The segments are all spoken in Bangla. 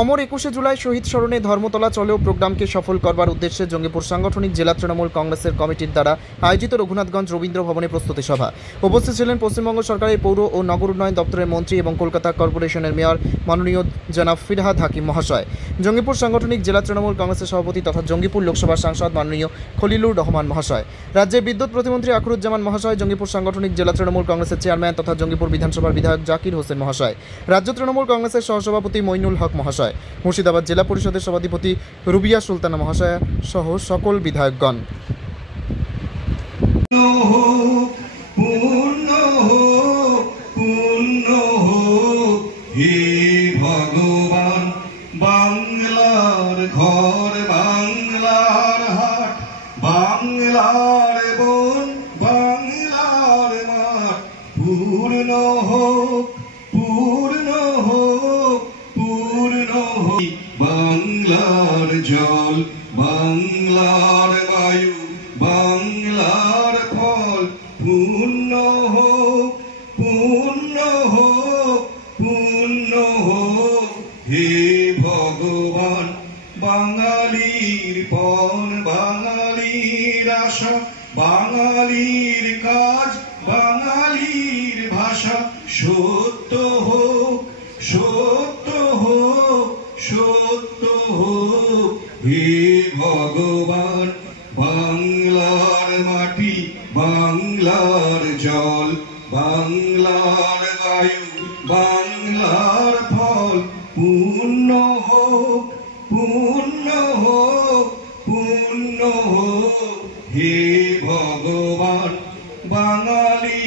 অমর ২১শে জুলাই শহীদ স্মরণে ধর্মতলা চলেও প্রোগ্রামকে সফল করবার উদ্দেশ্যে জঙ্গিপুর সাংগঠনিক জেলা তৃণমূল কংগ্রেসের কমিটির দ্বারা আয়োজিত রঘুনাথগঞ্জ রবীন্দ্র ভবনে প্রস্তুতি সভা। উপস্থিত ছিলেন পশ্চিমবঙ্গ সরকারের পৌর ও নগর উন্নয়ন দপ্তরের মন্ত্রী এবং কলকাতা কর্পোরেশনের মেয়র মাননীয় জনাব ফিরহাদ হাকিম মহাশয়, জঙ্গিপুর সাংগঠনিক জেলা তৃণমূল কংগ্রেসের সভাপতি তথা জঙ্গিপুর লোকসভার সাংসদ মাননীয় খলিলুর রহমান মহাশয়, রাজ্যের বিদ্যুৎ প্রতিমন্ত্রী আখরুজ্জামান মহাশয়, জঙ্গিপুর সাংগঠনিক জেলা তৃণমূল কংগ্রেসের চেয়ারম্যান তথা জঙ্গিপুর বিধানসভার বিধায়ক জাকির হোসেন মহাশয়, রাজ্য তৃণমূল কংগ্রেসের সহসভাপতি মইনুল হক মহাশয়, মুর্শিদাবাদ জেলা পরিষদের সভাধিপতি রুবিয়া সুলতানা মহাশয়া সহ সকল বিধায়কগণ। ভগবান বাংলার ঘর, বাংলার হাট, বাংলার বন, বাংলার মাঠ পূর্ণ হোক, পূর্ণ হোক, পূর্ণ হোক। বাংলার জল, বাংলার বায়ু, বাংলার ফল পূর্ণ হোক, পূর্ণ হোক, পূর্ণ হোক। হে ভগবান বাঙালির পণ, বাঙালির আশা, বাঙালির কাজ, বাঙালির ভাষা সত্য হোক, সত্য হোক, সত্য হোক। হে ভগবান বাংলার মাটি, বাংলার জল, বাংলার বায়ু, বাংলার ফল পূর্ণ হোক, পূর্ণ হোক, পূর্ণ হোক। হে ভগবান বাঙালি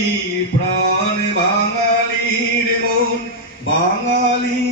প্রাণ, বাঙালির মন, বাঙালি